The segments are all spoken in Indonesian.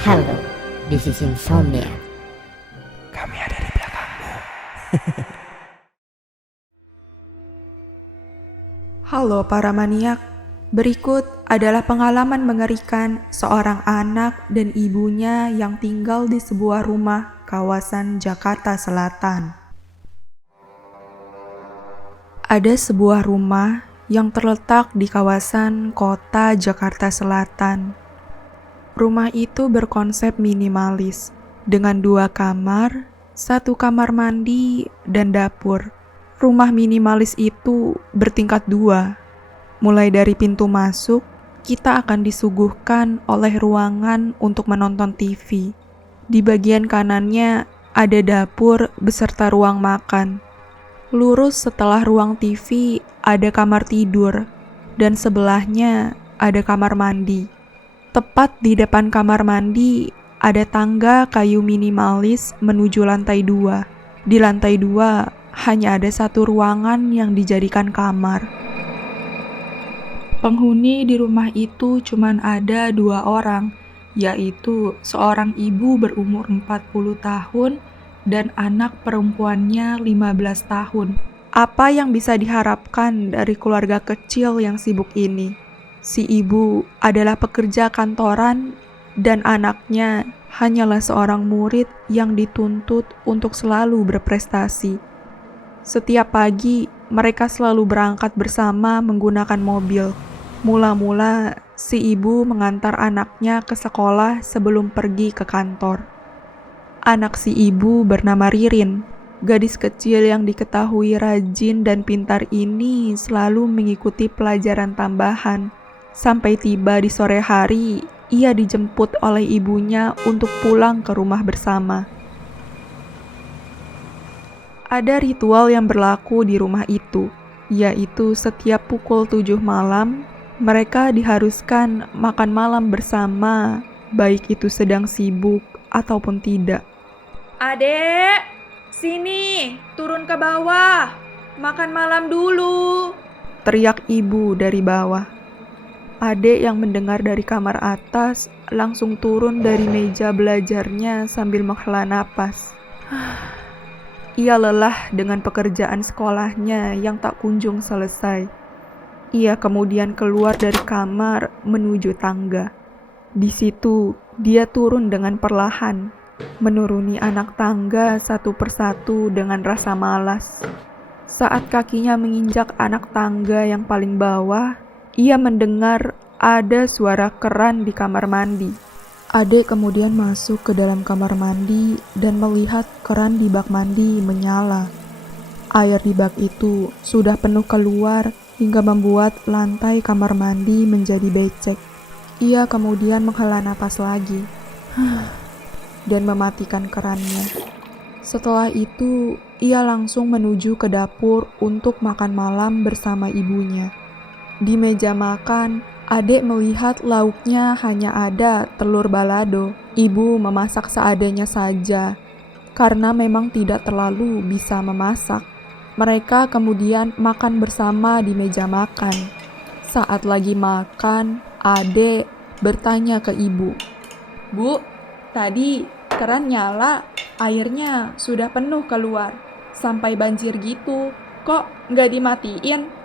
Halo, this is Insomnia. Kami ada di belakangmu. Halo para maniak, berikut adalah pengalaman mengerikan seorang anak dan ibunya yang tinggal di sebuah rumah kawasan Jakarta Selatan. Ada sebuah rumah yang terletak di kawasan kota Jakarta Selatan. Rumah itu berkonsep minimalis, dengan 2 kamar, 1 kamar mandi, dan dapur. Rumah minimalis itu bertingkat 2. Mulai dari pintu masuk, kita akan disuguhkan oleh ruangan untuk menonton TV. Di bagian kanannya ada dapur beserta ruang makan. Lurus setelah ruang TV ada kamar tidur, dan sebelahnya ada kamar mandi. Tepat di depan kamar mandi ada tangga kayu minimalis menuju lantai 2. Di lantai 2 hanya ada 1 ruangan yang dijadikan kamar. Penghuni di rumah itu cuma ada 2 orang, yaitu seorang ibu berumur 40 tahun dan anak perempuannya 15 tahun. Apa yang bisa diharapkan dari keluarga kecil yang sibuk ini? Si ibu adalah pekerja kantoran dan anaknya hanyalah seorang murid yang dituntut untuk selalu berprestasi. Setiap pagi, mereka selalu berangkat bersama menggunakan mobil. Mula-mula, si ibu mengantar anaknya ke sekolah sebelum pergi ke kantor. Anak si ibu bernama Ririn. Gadis kecil yang diketahui rajin dan pintar ini selalu mengikuti pelajaran tambahan. Sampai tiba di sore hari, ia dijemput oleh ibunya untuk pulang ke rumah bersama. Ada ritual yang berlaku di rumah itu, yaitu setiap pukul 7 malam, mereka diharuskan makan malam bersama, baik itu sedang sibuk ataupun tidak. Adek, sini, turun ke bawah, makan malam dulu. Teriak ibu dari bawah. Adek yang mendengar dari kamar atas langsung turun dari meja belajarnya sambil menghela napas. Ia lelah dengan pekerjaan sekolahnya yang tak kunjung selesai. Ia kemudian keluar dari kamar menuju tangga. Di situ, dia turun dengan perlahan, menuruni anak tangga satu persatu dengan rasa malas. Saat kakinya menginjak anak tangga yang paling bawah, ia mendengar ada suara keran di kamar mandi. Adek kemudian masuk ke dalam kamar mandi dan melihat keran di bak mandi menyala. Air di bak itu sudah penuh keluar hingga membuat lantai kamar mandi menjadi becek. Ia kemudian menghela napas lagi dan mematikan kerannya. Setelah itu, ia langsung menuju ke dapur untuk makan malam bersama ibunya. Di meja makan, adek melihat lauknya hanya ada telur balado. Ibu memasak seadanya saja, karena memang tidak terlalu bisa memasak. Mereka kemudian makan bersama di meja makan. Saat lagi makan, adek bertanya ke ibu, "Bu, tadi keran nyala, airnya sudah penuh keluar. Sampai banjir gitu, kok nggak dimatiin?"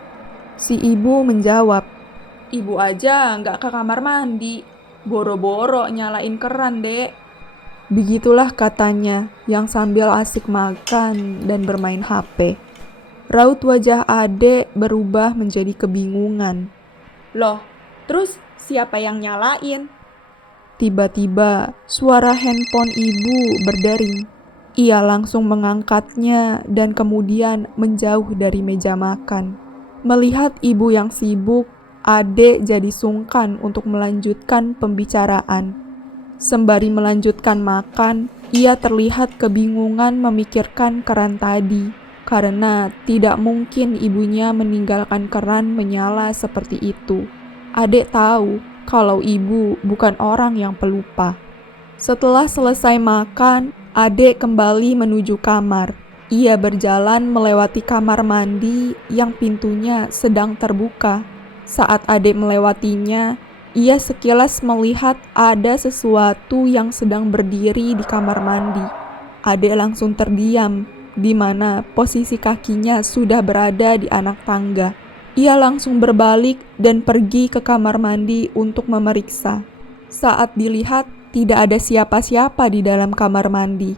Si ibu menjawab, "Ibu aja nggak ke kamar mandi, boro-boro nyalain keran, Dek." Begitulah katanya yang sambil asik makan dan bermain HP. Raut wajah adek berubah menjadi kebingungan. Loh, terus siapa yang nyalain? Tiba-tiba suara handphone ibu berdering. Ia langsung mengangkatnya dan kemudian menjauh dari meja makan. Melihat ibu yang sibuk, adek jadi sungkan untuk melanjutkan pembicaraan. Sembari melanjutkan makan, ia terlihat kebingungan memikirkan keran tadi, karena tidak mungkin ibunya meninggalkan keran menyala seperti itu. Adek tahu kalau ibu bukan orang yang pelupa. Setelah selesai makan, adek kembali menuju kamar. Ia berjalan melewati kamar mandi yang pintunya sedang terbuka. Saat adek melewatinya, Ia sekilas melihat ada sesuatu yang sedang berdiri di kamar mandi. Ade langsung terdiam, di mana posisi kakinya sudah berada di anak tangga. Ia langsung berbalik dan pergi ke kamar mandi untuk memeriksa. Saat dilihat, tidak ada siapa-siapa di dalam kamar mandi.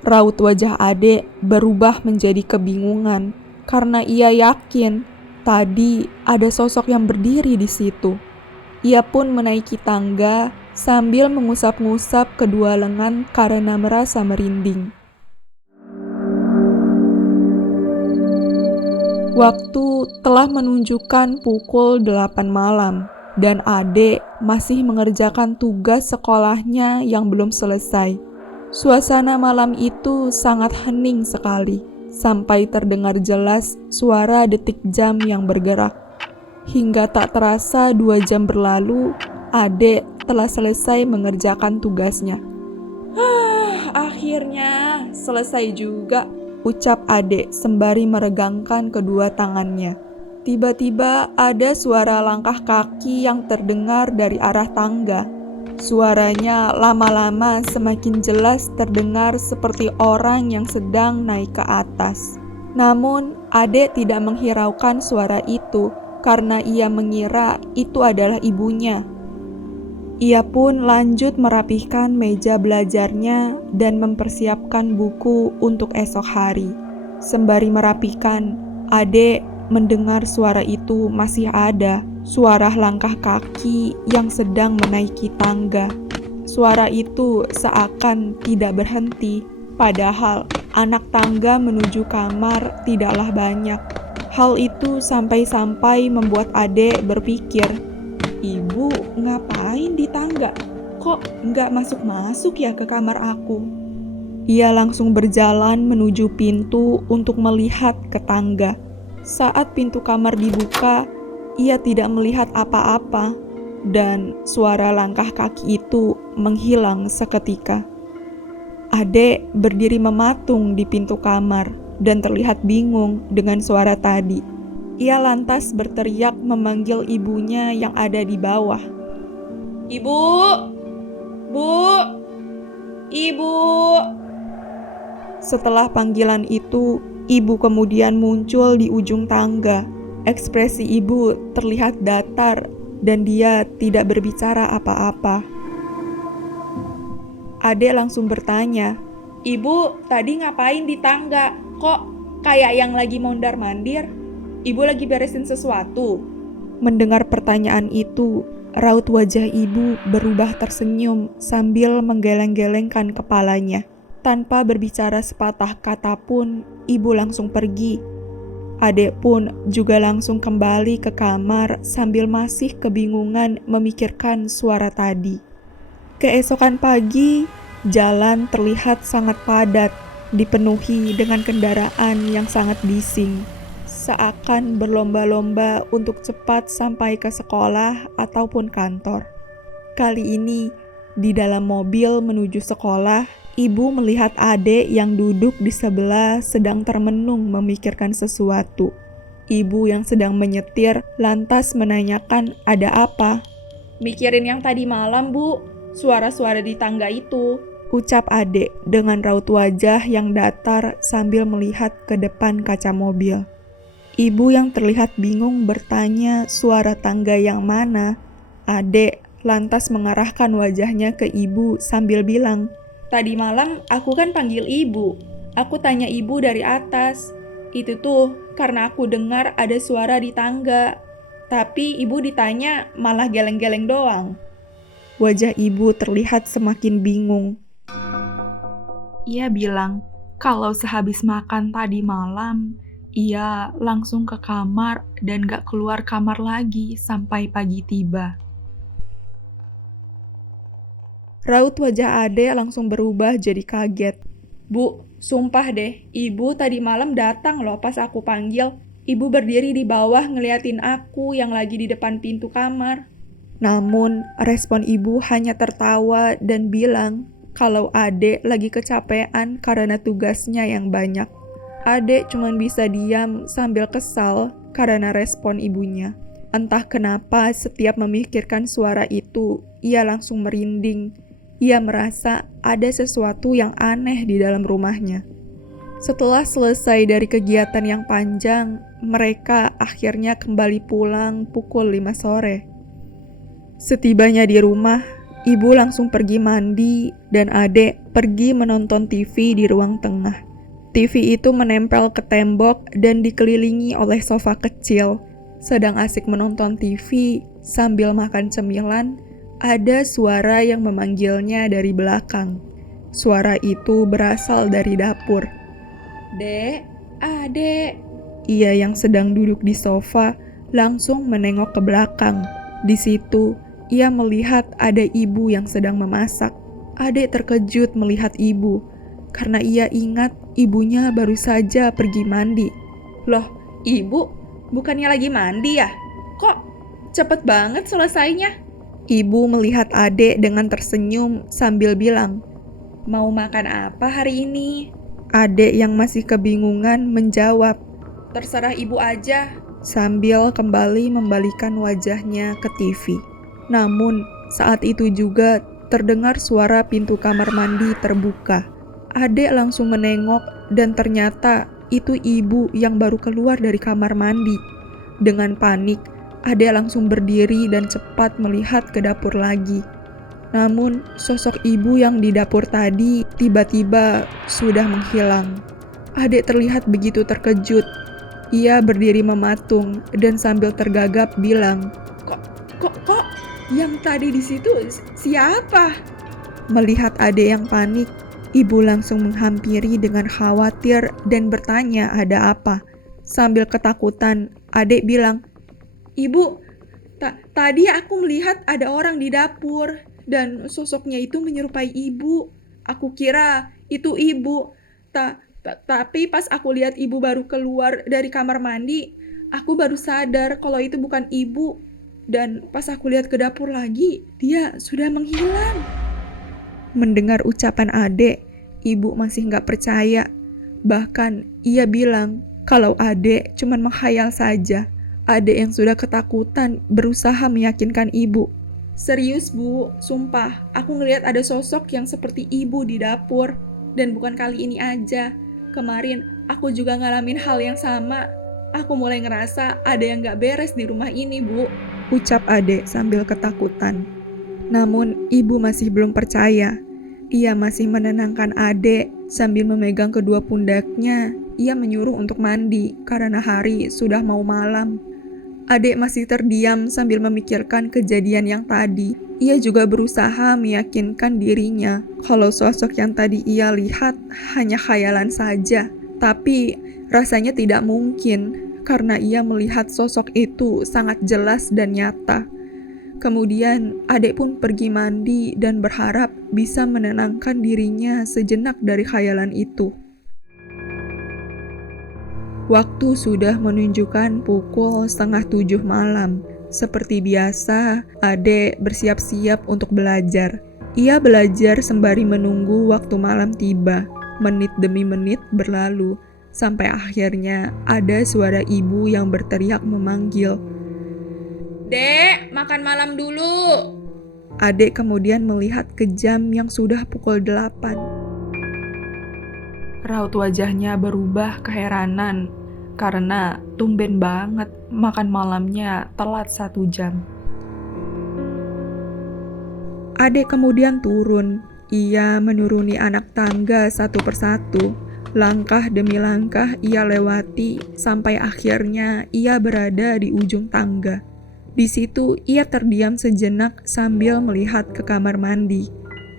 Raut wajah Ade berubah menjadi kebingungan karena ia yakin tadi ada sosok yang berdiri di situ. Ia pun menaiki tangga sambil mengusap-ngusap kedua lengan karena merasa merinding. Waktu telah menunjukkan pukul 8 malam dan Ade masih mengerjakan tugas sekolahnya yang belum selesai. Suasana malam itu sangat hening sekali, sampai terdengar jelas suara detik jam yang bergerak. Hingga tak terasa 2 jam berlalu, Ade telah selesai mengerjakan tugasnya. Akhirnya selesai juga, ucap Ade sembari meregangkan kedua tangannya. Tiba-tiba ada suara langkah kaki yang terdengar dari arah tangga. Suaranya lama-lama semakin jelas terdengar seperti orang yang sedang naik ke atas. Namun, Ade tidak menghiraukan suara itu karena ia mengira itu adalah ibunya. Ia pun lanjut merapihkan meja belajarnya dan mempersiapkan buku untuk esok hari. Sembari merapihkan, Ade mendengar suara itu masih ada, suara langkah kaki yang sedang menaiki tangga. Suara itu seakan tidak berhenti, padahal anak tangga menuju kamar tidaklah banyak. Hal itu sampai-sampai membuat Ade berpikir, ibu ngapain di tangga? Kok nggak masuk-masuk ya ke kamar aku? Ia langsung berjalan menuju pintu untuk melihat ke tangga. Saat pintu kamar dibuka, ia tidak melihat apa-apa dan suara langkah kaki itu menghilang seketika. Ade berdiri mematung di pintu kamar dan terlihat bingung dengan suara tadi. Ia lantas berteriak memanggil ibunya yang ada di bawah. Ibu! Bu! Ibu! Setelah panggilan itu, ibu kemudian muncul di ujung tangga. Ekspresi ibu terlihat datar dan dia tidak berbicara apa-apa. Ade langsung bertanya, "Ibu, tadi ngapain di tangga? Kok kayak yang lagi mondar-mandir? Ibu lagi beresin sesuatu?" Mendengar pertanyaan itu, raut wajah ibu berubah tersenyum sambil menggeleng-gelengkan kepalanya. Tanpa berbicara sepatah kata pun, ibu langsung pergi. Ade pun juga langsung kembali ke kamar sambil masih kebingungan memikirkan suara tadi. Keesokan pagi, jalan terlihat sangat padat, dipenuhi dengan kendaraan yang sangat bising. Seakan berlomba-lomba untuk cepat sampai ke sekolah ataupun kantor. Kali ini, di dalam mobil menuju sekolah, ibu melihat Ade yang duduk di sebelah sedang termenung memikirkan sesuatu. Ibu yang sedang menyetir lantas menanyakan ada apa. "Mikirin yang tadi malam, Bu. Suara-suara di tangga itu," ucap Ade dengan raut wajah yang datar sambil melihat ke depan kaca mobil. Ibu yang terlihat bingung bertanya suara tangga yang mana. Ade lantas mengarahkan wajahnya ke ibu sambil bilang, "Tadi malam aku kan panggil ibu. Aku tanya ibu dari atas. Itu tuh karena aku dengar ada suara di tangga. Tapi ibu ditanya malah geleng-geleng doang." Wajah ibu terlihat semakin bingung. Ia bilang kalau sehabis makan tadi malam, ia langsung ke kamar dan gak keluar kamar lagi sampai pagi tiba. Raut wajah Ade langsung berubah jadi kaget. "Bu, sumpah deh, ibu tadi malam datang loh pas aku panggil. Ibu berdiri di bawah ngeliatin aku yang lagi di depan pintu kamar." Namun, respon ibu hanya tertawa dan bilang kalau Ade lagi kecapean karena tugasnya yang banyak. Ade cuma bisa diam sambil kesal karena respon ibunya. Entah kenapa setiap memikirkan suara itu, ia langsung merinding. Ia merasa ada sesuatu yang aneh di dalam rumahnya. Setelah selesai dari kegiatan yang panjang, mereka akhirnya kembali pulang pukul 5 sore. Setibanya di rumah, ibu langsung pergi mandi dan adek pergi menonton TV di ruang tengah. TV itu menempel ke tembok dan dikelilingi oleh sofa kecil. Sedang asik menonton TV sambil makan cemilan, ada suara yang memanggilnya dari belakang. Suara itu berasal dari dapur. "Dek, adek." Ia yang sedang duduk di sofa langsung menengok ke belakang. Di situ, ia melihat ada ibu yang sedang memasak. Adek terkejut melihat ibu, karena ia ingat ibunya baru saja pergi mandi. "Loh, ibu, bukannya lagi mandi ya? Kok cepet banget selesainya?" Ibu melihat adek dengan tersenyum sambil bilang, "Mau makan apa hari ini?" Adek yang masih kebingungan menjawab, "Terserah ibu aja," sambil kembali membalikan wajahnya ke TV. Namun, saat itu juga terdengar suara pintu kamar mandi terbuka. Adek langsung menengok dan ternyata itu ibu yang baru keluar dari kamar mandi. Dengan panik, adek langsung berdiri dan cepat melihat ke dapur lagi. Namun, sosok ibu yang di dapur tadi tiba-tiba sudah menghilang. Adek terlihat begitu terkejut. Ia berdiri mematung dan sambil tergagap bilang, Kok yang tadi di situ siapa?" Melihat adek yang panik, ibu langsung menghampiri dengan khawatir dan bertanya ada apa. Sambil ketakutan, adek bilang, "Ibu, tadi aku melihat ada orang di dapur dan sosoknya itu menyerupai ibu. Aku kira itu ibu. Tapi pas aku lihat ibu baru keluar dari kamar mandi, aku baru sadar kalau itu bukan ibu. Dan pas aku lihat ke dapur lagi, dia sudah menghilang." Mendengar ucapan adek, ibu masih gak percaya. Bahkan ia bilang kalau adek cuma menghayal saja. Adek yang sudah ketakutan berusaha meyakinkan ibu. "Serius bu, sumpah, aku ngelihat ada sosok yang seperti ibu di dapur. Dan bukan kali ini aja. Kemarin aku juga ngalamin hal yang sama. Aku mulai ngerasa ada yang gak beres di rumah ini bu," ucap adek sambil ketakutan. Namun ibu masih belum percaya. Ia masih menenangkan adek sambil memegang kedua pundaknya. Ia menyuruh untuk mandi karena hari sudah mau malam. Adek masih terdiam sambil memikirkan kejadian yang tadi. Ia juga berusaha meyakinkan dirinya kalau sosok yang tadi ia lihat hanya khayalan saja. Tapi rasanya tidak mungkin karena ia melihat sosok itu sangat jelas dan nyata. Kemudian adek pun pergi mandi dan berharap bisa menenangkan dirinya sejenak dari khayalan itu. Waktu sudah menunjukkan pukul 6:30 malam. Seperti biasa, adek bersiap-siap untuk belajar. Ia belajar sembari menunggu waktu malam tiba. Menit demi menit berlalu, sampai akhirnya ada suara ibu yang berteriak memanggil, "Dek, makan malam dulu." Adek kemudian melihat ke jam yang sudah pukul 8. Raut wajahnya berubah keheranan, karena tumben banget makan malamnya telat 1 jam. Adek kemudian turun. Ia menuruni anak tangga satu persatu. Langkah demi langkah ia lewati sampai akhirnya ia berada di ujung tangga. Di situ ia terdiam sejenak sambil melihat ke kamar mandi.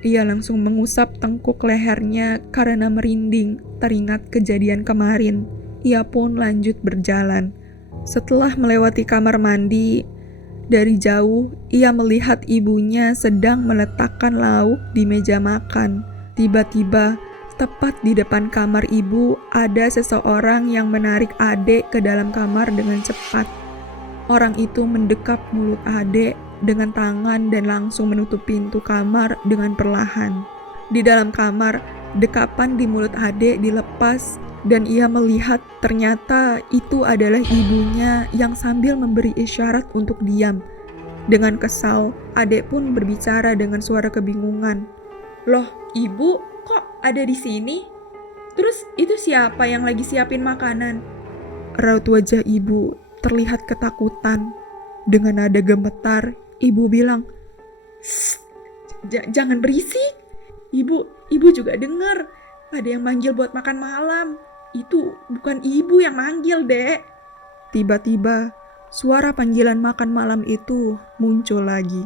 Ia langsung mengusap tengkuk lehernya karena merinding teringat kejadian kemarin. Ia pun lanjut berjalan. Setelah melewati kamar mandi, dari jauh ia melihat ibunya sedang meletakkan lauk di meja makan. Tiba-tiba, tepat di depan kamar ibu, ada seseorang yang menarik adek ke dalam kamar dengan cepat. Orang itu mendekap mulut adek dengan tangan dan langsung menutup pintu kamar dengan perlahan. Di dalam kamar, Dekapan di mulut Ade dilepas dan ia melihat ternyata itu adalah ibunya yang sambil memberi isyarat untuk diam. Dengan kesal, Ade pun berbicara dengan suara kebingungan. "Loh, ibu kok ada di sini? Terus itu siapa yang lagi siapin makanan?" Raut wajah ibu terlihat ketakutan. Dengan nada gemetar, ibu bilang, Jangan berisik. Ibu juga dengar ada yang manggil buat makan malam. Itu bukan ibu yang manggil, Dek." Tiba-tiba, suara panggilan makan malam itu muncul lagi.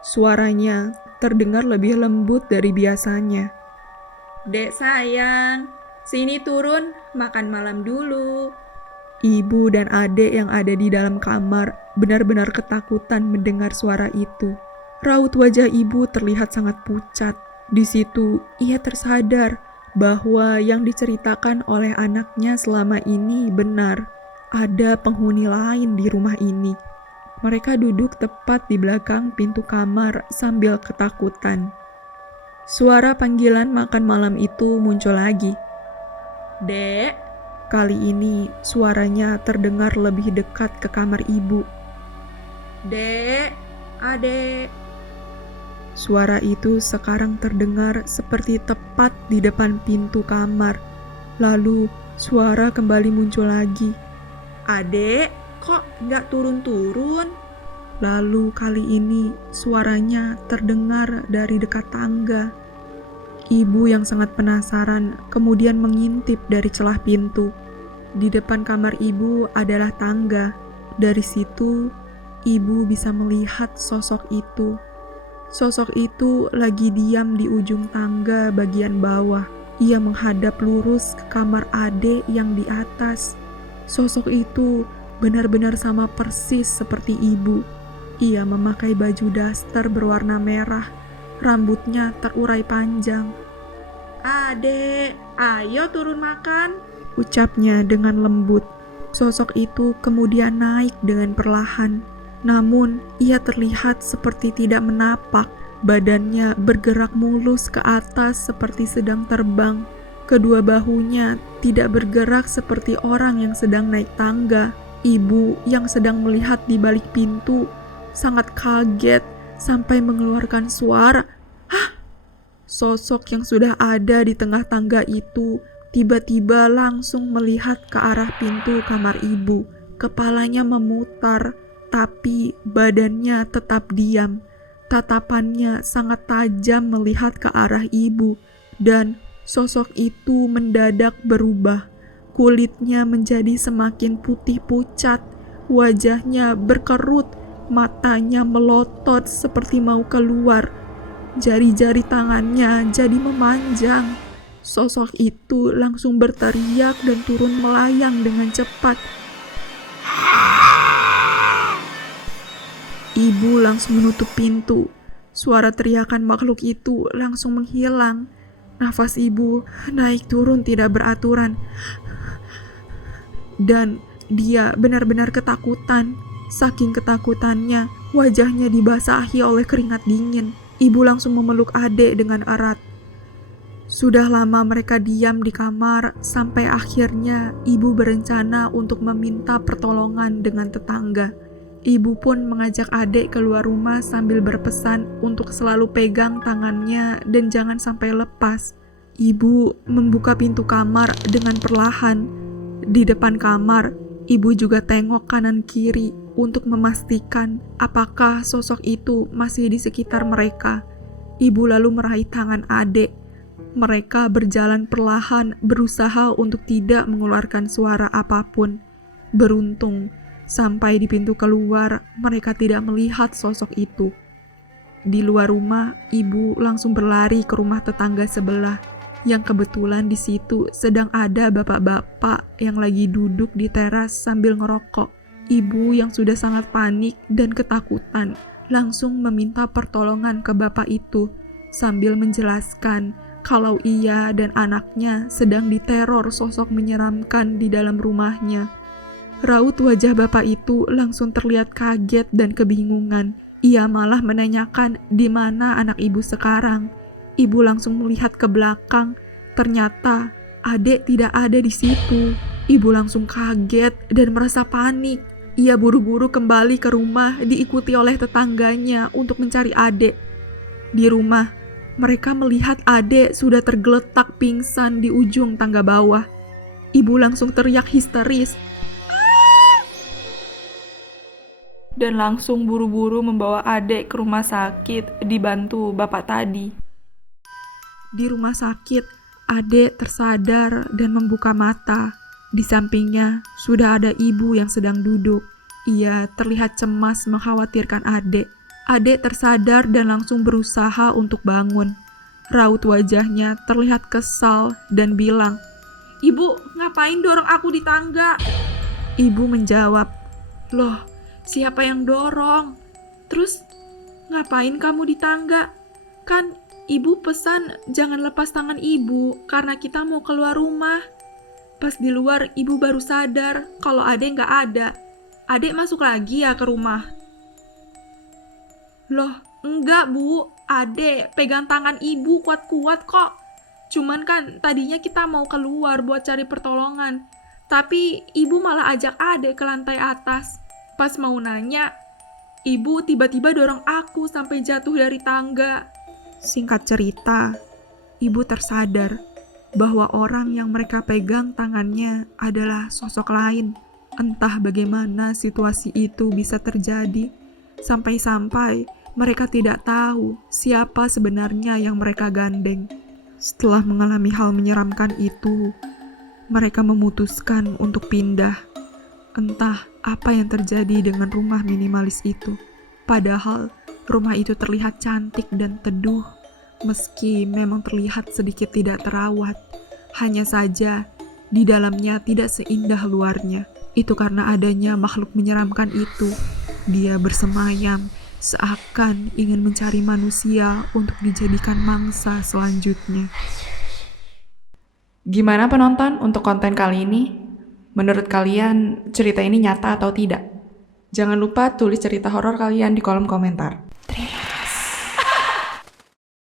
Suaranya terdengar lebih lembut dari biasanya. "Dek sayang, sini turun makan malam dulu." Ibu dan adik yang ada di dalam kamar benar-benar ketakutan mendengar suara itu. Raut wajah ibu terlihat sangat pucat. Di situ ia tersadar bahwa yang diceritakan oleh anaknya selama ini benar. Ada penghuni lain di rumah ini. Mereka duduk tepat di belakang pintu kamar sambil ketakutan. Suara panggilan makan malam itu muncul lagi. "Dek." Kali ini suaranya terdengar lebih dekat ke kamar ibu. "Dek, adek." Suara itu sekarang terdengar seperti tepat di depan pintu kamar. Lalu suara kembali muncul lagi. "Adek, kok nggak turun-turun?" Lalu kali ini suaranya terdengar dari dekat tangga. Ibu yang sangat penasaran kemudian mengintip dari celah pintu. Di depan kamar ibu adalah tangga. Dari situ, ibu bisa melihat sosok itu. Sosok itu lagi diam di ujung tangga bagian bawah. Ia menghadap lurus ke kamar Ade yang di atas. Sosok itu benar-benar sama persis seperti ibu. Ia memakai baju daster berwarna merah. Rambutnya terurai panjang. "Adek, ayo turun makan," ucapnya dengan lembut. Sosok itu kemudian naik dengan perlahan. Namun, ia terlihat seperti tidak menapak. Badannya bergerak mulus ke atas seperti sedang terbang. Kedua bahunya tidak bergerak seperti orang yang sedang naik tangga. Ibu yang sedang melihat di balik pintu sangat kaget sampai mengeluarkan suara. "Hah!" Sosok yang sudah ada di tengah tangga itu tiba-tiba langsung melihat ke arah pintu kamar ibu. Kepalanya memutar, tapi badannya tetap diam. Tatapannya sangat tajam melihat ke arah ibu, dan sosok itu mendadak berubah. Kulitnya menjadi semakin putih pucat, wajahnya berkerut, matanya melotot seperti mau keluar. Jari-jari tangannya jadi memanjang. Sosok itu langsung berteriak dan turun melayang dengan cepat. Ibu langsung menutup pintu. Suara teriakan makhluk itu langsung menghilang. Nafas ibu naik turun tidak beraturan. Dan dia benar-benar ketakutan. Saking ketakutannya, wajahnya dibasahi oleh keringat dingin. Ibu langsung memeluk Ade dengan erat. Sudah lama mereka diam di kamar, sampai akhirnya ibu berencana untuk meminta pertolongan dengan tetangga. Ibu pun mengajak Ade keluar rumah sambil berpesan untuk selalu pegang tangannya dan jangan sampai lepas. Ibu membuka pintu kamar dengan perlahan. Di depan kamar, ibu juga tengok kanan kiri untuk memastikan apakah sosok itu masih di sekitar mereka. Ibu lalu meraih tangan Ade. Mereka berjalan perlahan, berusaha untuk tidak mengeluarkan suara apapun. Beruntung, sampai di pintu keluar, mereka tidak melihat sosok itu. Di luar rumah, ibu langsung berlari ke rumah tetangga sebelah, yang kebetulan di situ sedang ada bapak-bapak yang lagi duduk di teras sambil ngerokok. Ibu yang sudah sangat panik dan ketakutan langsung meminta pertolongan ke bapak itu sambil menjelaskan kalau ia dan anaknya sedang diteror sosok menyeramkan di dalam rumahnya. Raut wajah bapak itu langsung terlihat kaget dan kebingungan. Ia malah menanyakan di mana anak ibu sekarang. Ibu langsung melihat ke belakang Ternyata Ade tidak ada di situ. Ibu langsung kaget dan merasa panik. Ia buru-buru kembali ke rumah diikuti oleh tetangganya untuk mencari Ade. Di rumah, mereka melihat Ade sudah tergeletak pingsan di ujung tangga bawah. Ibu langsung teriak histeris dan langsung buru-buru membawa Ade ke rumah sakit dibantu bapak tadi. Di rumah sakit, Ade tersadar dan membuka mata. Di sampingnya sudah ada ibu yang sedang duduk. Ia terlihat cemas mengkhawatirkan Ade. Ade tersadar dan langsung berusaha untuk bangun. Raut wajahnya terlihat kesal dan bilang, "Ibu, ngapain dorong aku di tangga?" Ibu menjawab, "Loh, siapa yang dorong? Terus ngapain kamu di tangga? Kan ibu pesan jangan lepas tangan ibu karena kita mau keluar rumah. Pas di luar ibu baru sadar kalau Ade nggak ada. Ade masuk lagi ya ke rumah." "Loh, enggak bu, Ade pegang tangan ibu kuat-kuat kok. Cuman kan tadinya kita mau keluar buat cari pertolongan. Tapi ibu malah ajak Ade ke lantai atas. Pas mau nanya, ibu tiba-tiba dorong aku sampai jatuh dari tangga." Singkat cerita, ibu tersadar bahwa orang yang mereka pegang tangannya adalah sosok lain. Entah bagaimana situasi itu bisa terjadi, sampai-sampai mereka tidak tahu siapa sebenarnya yang mereka gandeng. Setelah mengalami hal menyeramkan itu, mereka memutuskan untuk pindah. Entah apa yang terjadi dengan rumah minimalis itu. Padahal rumah itu terlihat cantik dan teduh, meski memang terlihat sedikit tidak terawat. Hanya saja di dalamnya tidak seindah luarnya. Itu karena adanya makhluk menyeramkan itu. Dia bersemayam seakan ingin mencari manusia untuk dijadikan mangsa selanjutnya. Gimana penonton untuk konten kali ini? Menurut kalian cerita ini nyata atau tidak? Jangan lupa tulis cerita horor kalian di kolom komentar.